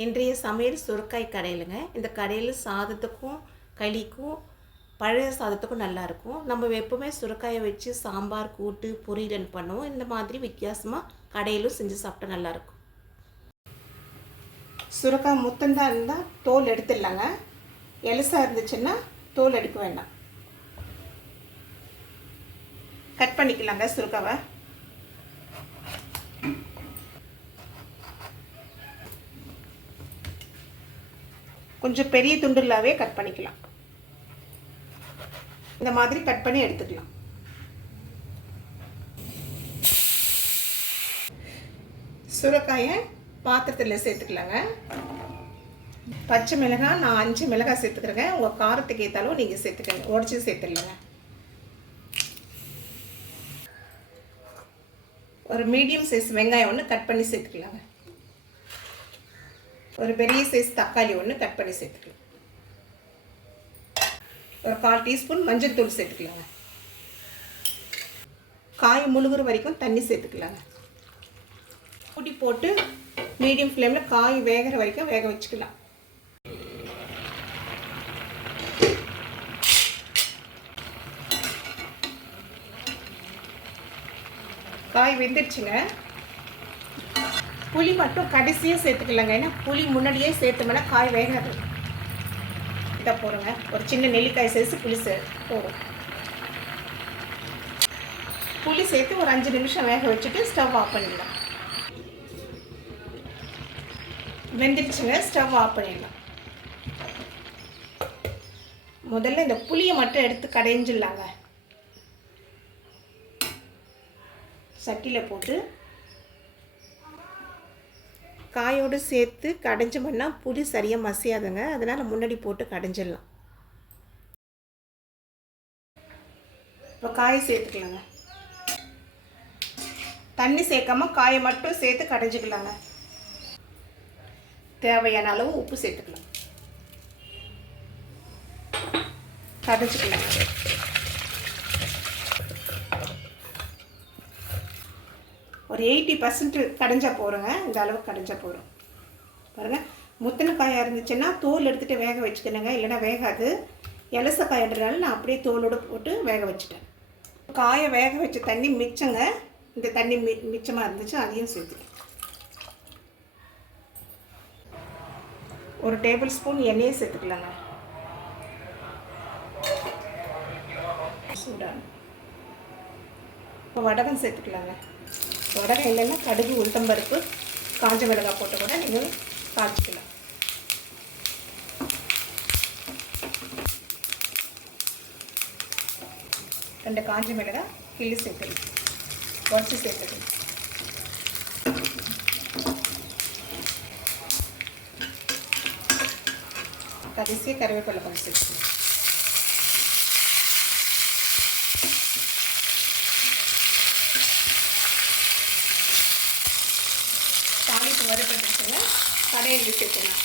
இன்றைய சமையல் சுரக்காய் கடையிலுங்க. இந்த கடையில் சாதத்துக்கும் களிக்கும் பழைய சாதத்துக்கும் நல்லாயிருக்கும். நம்ம எப்போவுமே சுரக்காயை வச்சு சாம்பார், கூட்டு, பொரியல் பண்ணுவோம். இந்த மாதிரி வித்தியாசமாக கடையிலும் செஞ்சு சாப்பிட்டா நல்லாயிருக்கும். சுரக்காய் முத்தந்தான் இருந்தால் தோல் எடுத்துடலாங்க. எலுசாக இருந்துச்சுன்னா தோல் எடுக்க வேண்டாம். கட் பண்ணிக்கலாங்க சுரக்காவை. கொஞ்சம் பெரிய துண்டுலாவே கட் பண்ணிக்கலாம். இந்த மாதிரி கட் பண்ணி எடுத்துக்கலாம். சுரக்காயை பாத்திரத்தில் சேர்த்துக்கலாங்க. பச்சை மிளகாய் நான் 5 மிளகாய் சேர்த்துக்கிறேங்க. உங்கள் காரத்துக்கு ஏற்றாலும் நீங்கள் சேர்த்துக்கங்க. உடச்சி சேர்த்துடலாங்க. ஒரு மீடியம் சைஸ் வெங்காயம் ஒன்று கட் பண்ணி சேர்த்துக்கலாங்க. ஒரு பெரிய சைஸ் தக்காளி ஒன்று கட் பண்ணி சேர்த்துக்கலாம். ஒரு 1/4 டீஸ்பூன் மஞ்சள் தூள் சேர்த்துக்கலாங்க. காய் முழுகிற வரைக்கும் தண்ணி சேர்த்துக்கலாங்க. மூடி போட்டு மீடியம் ஃப்ளேமில் காய் வேகிற வரைக்கும் வேக வச்சுக்கலாம். காய் வெந்துடுச்சுங்க. புளி மட்டும் கடைசியாக சேர்த்துக்கலாங்க. ஏன்னா புளி முன்னாடியே சேர்த்தோம்னா காய் வேகாது. இதை போடுங்க. ஒரு சின்ன நெல்லிக்காய் சைஸ் புளி போடும். புளி சேர்த்து ஒரு 5 நிமிஷம் வேக வச்சுட்டு ஸ்டவ் ஆஃப் பண்ணிடலாம். வெந்துடுச்சுங்க. ஸ்டவ் ஆஃப் பண்ணிடலாம். முதல்ல இந்த புளியை மட்டும் எடுத்து கடைஞ்சிடலாங்க. சட்டியில் போட்டு காயோடு சேர்த்து கடைஞ்சோம்னா புளி சரியாக மசியாதுங்க. அதனால் முன்னாடி போட்டு கடைஞ்சிடலாம். இப்போ காயை சேர்த்துக்கலாங்க. தண்ணி சேர்க்காம காயை மட்டும் சேர்த்து கடைஞ்சிக்கலாங்க. தேவையான அளவு உப்பு சேர்த்துக்கலாம். கடைஞ்சிக்கலாங்க. ஒரு 80% கடைஞ்சால் போகிறோங்க. இந்த அளவுக்கு கடைஞ்சால் போகிறோம். பாருங்கள், முத்தின காயாக இருந்துச்சுன்னா தோல் எடுத்துகிட்டு வேக வச்சுக்கணுங்க. இல்லைனா வேகாது. எலச காயன்றனால நான் அப்படியே தோலோடு போட்டு வேக வச்சுட்டேன். காயை வேக வச்ச தண்ணி மிச்சங்க. இந்த தண்ணி மிச்சமாக இருந்துச்சு, அதையும் சேர்த்துட்டேன். ஒரு டேபிள் ஸ்பூன் எண்ணெயை சேர்த்துக்கலாங்க. சூடாக இப்போ வடகம் சேர்த்துக்கலாங்க. வடகம் இல்லைன்னா கடுகு, உளுத்தம்பருப்பு, காஞ்ச மிளகாய் போட்டு கூட நீங்கள் காய்ச்சிக்கலாம். ரெண்டு காஞ்ச மிளகாய் கிள்ளி சேர்த்துக்கலாம். உடச்சி சேர்த்துக்கலாம். கடைசியாக கருவேப்பிலை கொஞ்சம் சேர்த்துக்கலாம். தாளிப்பு வறுபட்டுச்சுங்க. கடையில் சேர்த்துக்கலாம்.